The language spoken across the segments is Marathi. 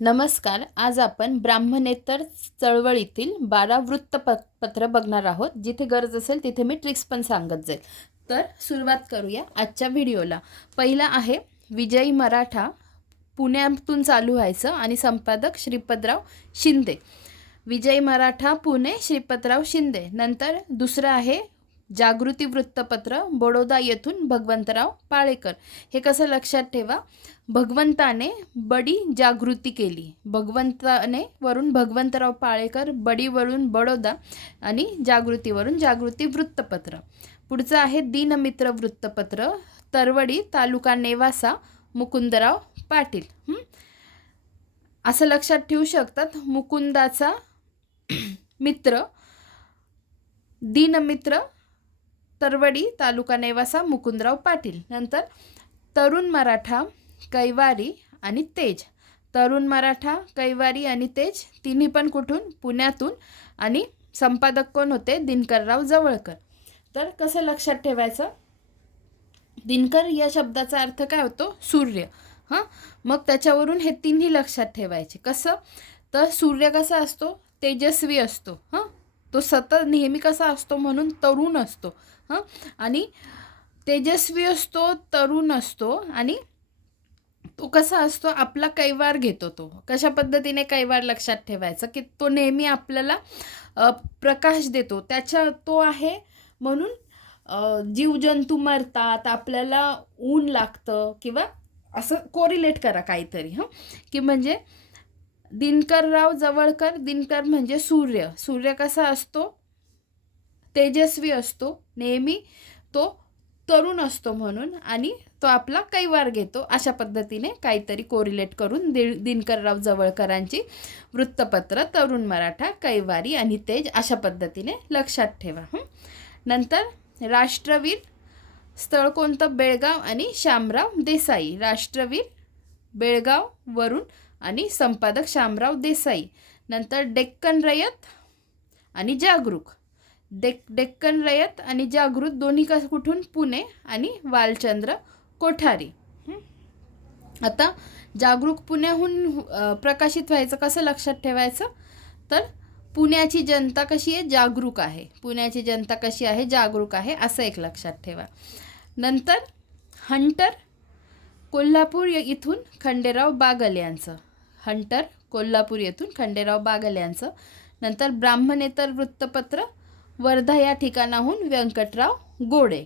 नमस्कार आज आपण ब्राह्मणेतर चळवळीतील बारा वृत्तप पत्र बघणार आहोत. जिथे गरज असेल तिथे मी ट्रिक्स पण सांगत जाईल. तर सुरुवात करूया आजच्या व्हिडिओला पहिला आहे विजयी मराठा पुण्यातून चालू व्हायचं आणि संपादक श्रीपदराव शिंदे. विजयी मराठा पुणे श्रीपतराव शिंदे. नंतर दुसरं आहे जागृती वृत्तपत्र बडोदा येथून भगवंतराव पाळेकर. हे कसं लक्षात ठेवा? भगवंताने बडी जागृती केली. भगवंताने वरून भगवंतराव पाळेकर बडीवरून बडोदा आणि जागृतीवरून जागृती वृत्तपत्र. पुढचं आहे दीनमित्र वृत्तपत्र. तरवडी तालुका नेवासा मुकुंदराव पाटील. असं लक्षात ठेवू शकतात मुकुंदाचा मित्र. दीनमित्र तरवडी तालुका नेवासा मुकुंदराव पाटील. नंतर तरुण मराठा कैवारी आणि तेज. तरुण मराठा कैवारी आणि तेज तिन्ही पण कुठून? पुण्यातून. आणि संपादक कोण होते? दिनकरराव जवळकर. तर कसं लक्षात ठेवायचं? दिनकर या शब्दाचा अर्थ काय होतो? सूर्य. हां? मग त्याच्यावरून हे तिन्ही लक्षात ठेवायचे. कसं? तर सूर्य कसा असतो? तेजस्वी असतो. हां? तो सतत नेहमी कसा असतो? म्हणून तरुण असतो. हं? आणि तेजस्वी असतो तरुण असतो आणि तो कसा असतो आपला कैवार घेतो तो. कशा पद्धतीने कैवार लक्षात ठेवायचा? की तो नेहमी आपल्याला प्रकाश देतो. त्याच्या तो आहे म्हणून जीवजंतू मरतात आपल्याला ऊन लागतं किंवा असं कोरिलेट करा काहीतरी हं? की म्हणजे दिनकरराव जवळकर दिनकर म्हणजे सूर्य. सूर्य कसा असतो? तेजस्वी असतो नेहमी तो तरुण असतो म्हणून आणि तो आपला कैवार घेतो. अशा पद्धतीने काहीतरी कोरिलेट करून दि दिनकरराव जवळकरांची वृत्तपत्र तरुण मराठा कैवारी आणि तेज अशा पद्धतीने लक्षात ठेवा. नंतर राष्ट्रवीर स्थळ कोणतं? बेळगाव आणि शामराव देसाई. राष्ट्रवीर बेळगाव वरून आणि संपादक श्यामराव देसाई. नंतर डेक्कन रयत आणि जागरूक. डेक डेक्कन रयत आणि जागृत दोन्ही कस कुठून? पुणे आणि वालचंद्र कोठारी. आता जागरूक पुण्याहून प्रकाशित व्हायचं कसं लक्षात ठेवायचं? तर पुण्याची जनता कशी आहे? जागरूक आहे. पुण्याची जनता कशी आहे? जागरूक आहे असं एक लक्षात ठेवा. नंतर हंटर कोल्हापूर इथून खंडेराव बागल यांचं. हंटर कोल्हापूर येथून खंडेराव बागल यांचं. नंतर ब्राह्मणेतर वृत्तपत्र वर्धा या ठिकाणाहून व्यंकटराव गोडे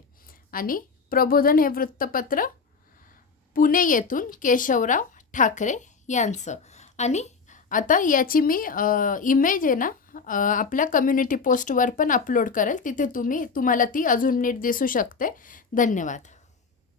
आणि प्रबोधन हे वृत्तपत्र पुणे येथून केशवराव ठाकरे यांचं. आणि आता याची मी इमेज आहे ना आपल्या कम्युनिटी पोस्टवर पण अपलोड करेल. तिथे तुम्ही तुम्हाला ती अजून नीट दिसू शकते. धन्यवाद.